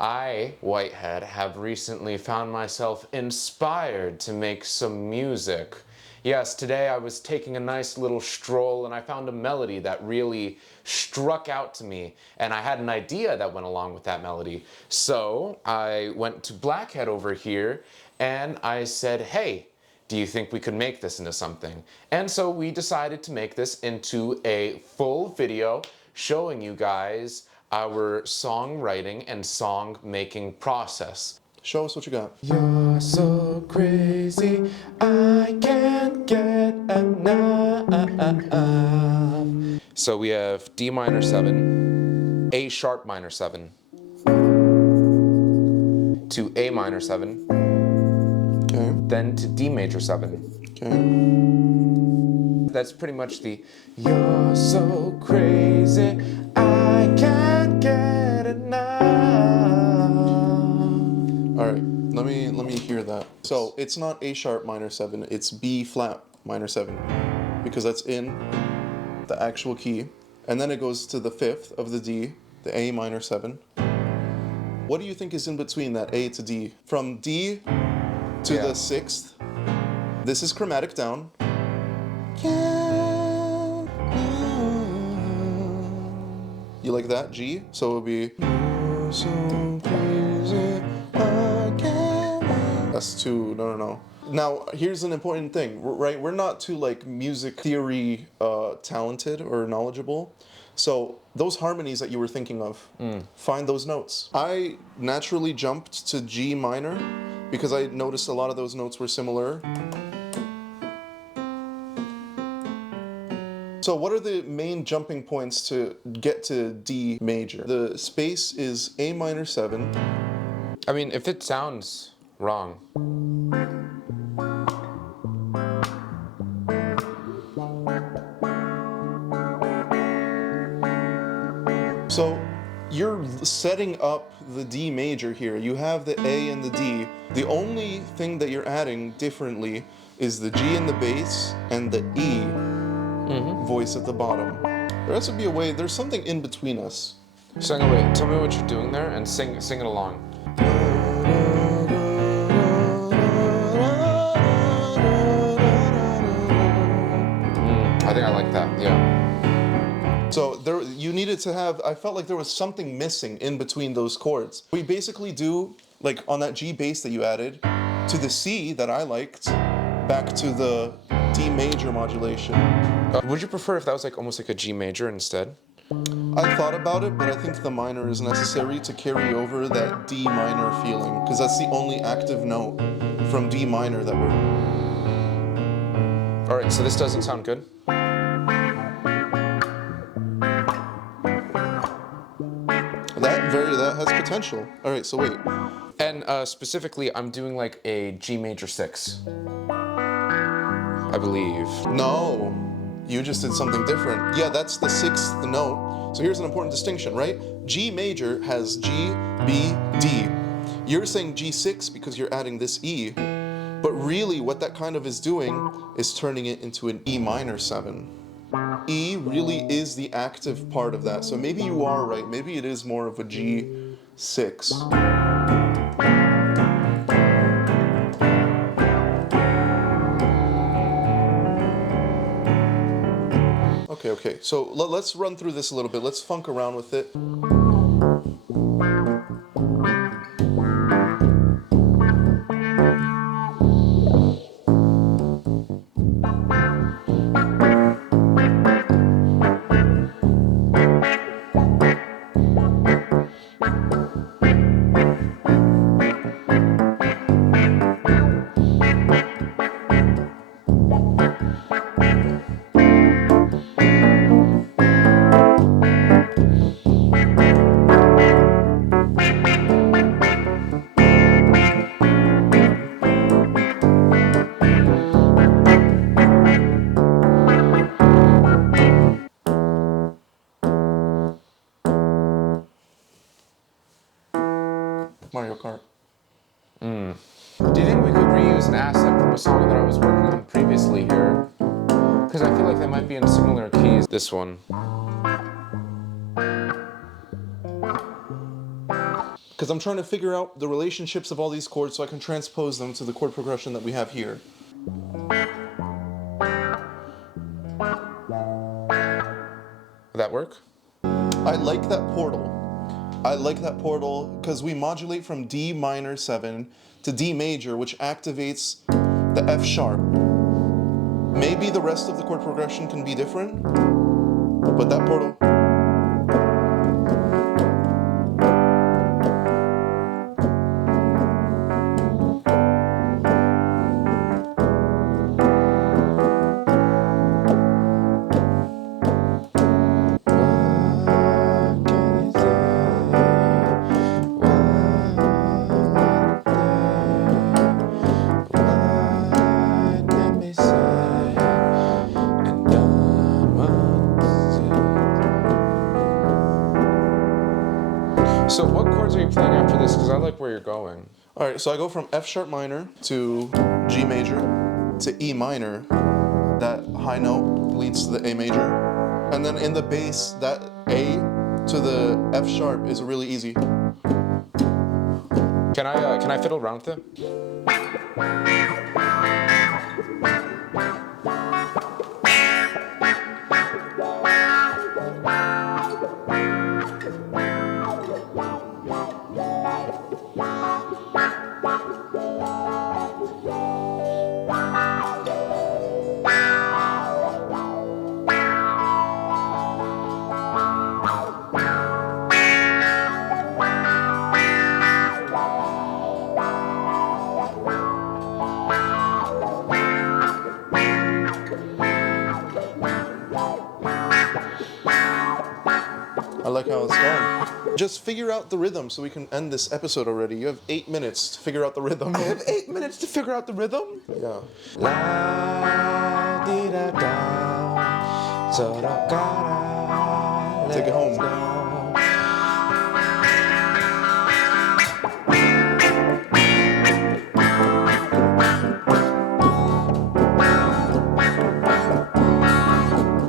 I, Whitehead, have recently found myself inspired to make some music. Yes, today I was taking a nice little stroll and I found a melody that really struck out to me, and I had an idea that went along with that melody. So I went to Blackhead over here and I said, hey, do you think we could make this into something? And so we decided to make this into a full video showing you guys our songwriting and song making process. Show us what you got. You're so crazy, I can't get enough. So we have D minor 7, A sharp minor 7, to A minor 7, Okay. then to D major 7. Okay. That's pretty much the you're so crazy, I can't get enough. All right. Let me hear that. So it's not A sharp minor 7. It's B flat minor 7, because that's in the actual key, and then it goes to the 5th of the D, the A minor 7. What do you think is in between that A to D? From D to the 6th. This is chromatic down. You like that, G? So it would be so crazy, I can't. That's two, no. Now, here's an important thing, right? We're not too like music theory talented or knowledgeable. So those harmonies that you were thinking of, find those notes. I naturally jumped to G minor because I noticed a lot of those notes were similar. So what are the main jumping points to get to D major? The space is A minor 7. I mean, if it sounds wrong. So you're setting up the D major here. You have the A and the D. The only thing that you're adding differently is the G in the bass and the E voice at the bottom. There has to be a way, there's something in between us. So anyway, tell me what you're doing there and sing it along. I think I like that, yeah. So there, you needed to have, I felt like there was something missing in between those chords. We basically do, like on that G bass that you added, to the C that I liked, back to the D major modulation. Would you prefer if that was like almost like a G major instead? I thought about it, but I think the minor is necessary to carry over that D minor feeling, because that's the only active note from D minor that we're... All right, so this doesn't sound good. That has potential. All right, so wait. And specifically, I'm doing like a G major 6, I believe. No, you just did something different. Yeah, that's the 6th note. So here's an important distinction, right? G major has G, B, D. You're saying G6 because you're adding this E, but really what that kind of is doing is turning it into an E minor 7. E really is the active part of that. So maybe you are right. Maybe it is more of a G6. Okay. So let's run through this a little bit. Let's funk around with it. Mario Kart. Do you think we could reuse an asset from a song that I was working on previously here? Because I feel like they might be in similar keys. This one. because I'm trying to figure out the relationships of all these chords so I can transpose them to the chord progression that we have here. Would that work? I like that portal. I like that portal because we modulate from D minor 7 to D major, which activates the F sharp. Maybe the rest of the chord progression can be different, but that portal. So what chords are you playing after this? Because I like where you're going. All right, so I go from F sharp minor to G major to E minor. That high note leads to the A major. And then in the bass, that A to the F sharp is really easy. Can I fiddle around with it? I like how it's going. Just figure out the rhythm so we can end this episode already. You have 8 minutes to figure out the rhythm. I have 8 minutes to figure out the rhythm? Yeah. La di da da, so da ga da. Take it home.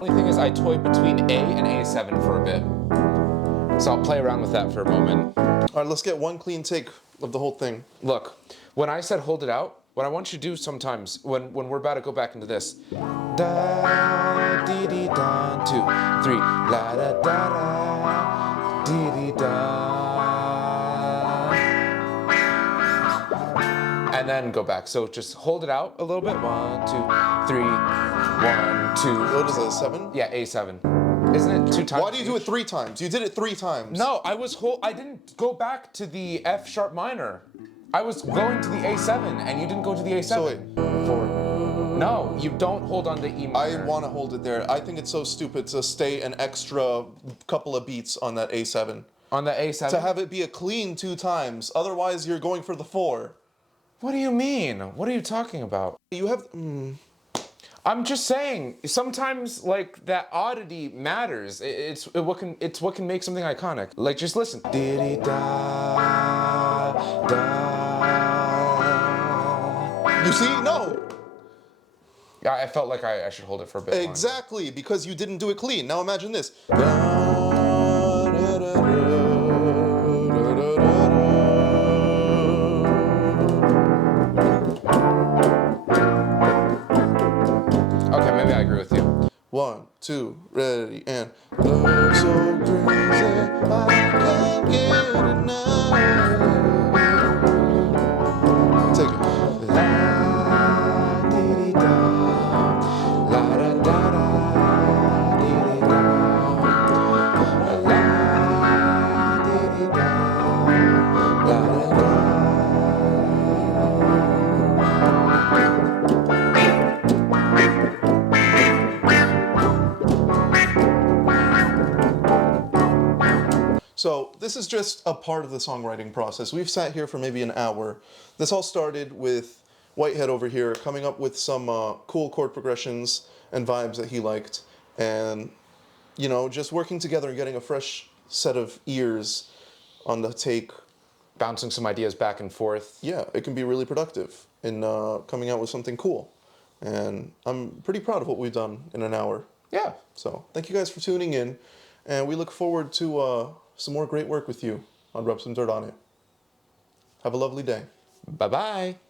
Only thing is I toyed between A and A7 for a bit. So I'll play around with that for a moment. All right, let's get one clean take of the whole thing. Look, when I said hold it out, what I want you to do sometimes, when we're about to go back into this, da dee dee da 2, 3, la da da da, dee dee da, and then go back. So just hold it out a little bit. 1, 2, 3, 1, 2. What is it, 7? Yeah, A7. Isn't it 2 times? Why do you do it 3 times? You did it 3 times. No, I didn't go back to the F sharp minor. I was going to the A7, and you didn't go to the A7. So wait. 4. No, you don't hold on to E minor. I want to hold it there. I think it's so stupid to stay an extra couple of beats on that A7. On the A7? To have it be a clean 2 times. Otherwise, you're going for the 4. What do you mean? What are you talking about? You have... I'm just saying, sometimes like that oddity matters. It's what can make something iconic. Like just listen. Diddy da da. You see? No. Yeah, I felt like I should hold it for a bit longer. Exactly, because you didn't do it clean. Now imagine this. Okay, maybe I agree with you. 1, 2, ready, and love so crazy, I can't get enough. Take it. La dee dee da, la da da da, dee dee da, la dee dee da, la da da. So this is just a part of the songwriting process. We've sat here for maybe an hour. This all started with Whitehead over here coming up with some cool chord progressions and vibes that he liked. And, you know, just working together and getting a fresh set of ears on the take. Bouncing some ideas back and forth. Yeah, it can be really productive in coming out with something cool. And I'm pretty proud of what we've done in an hour. Yeah. So thank you guys for tuning in. And we look forward to some more great work with you on Rub Some Dirt On It. Have a lovely day. Bye bye.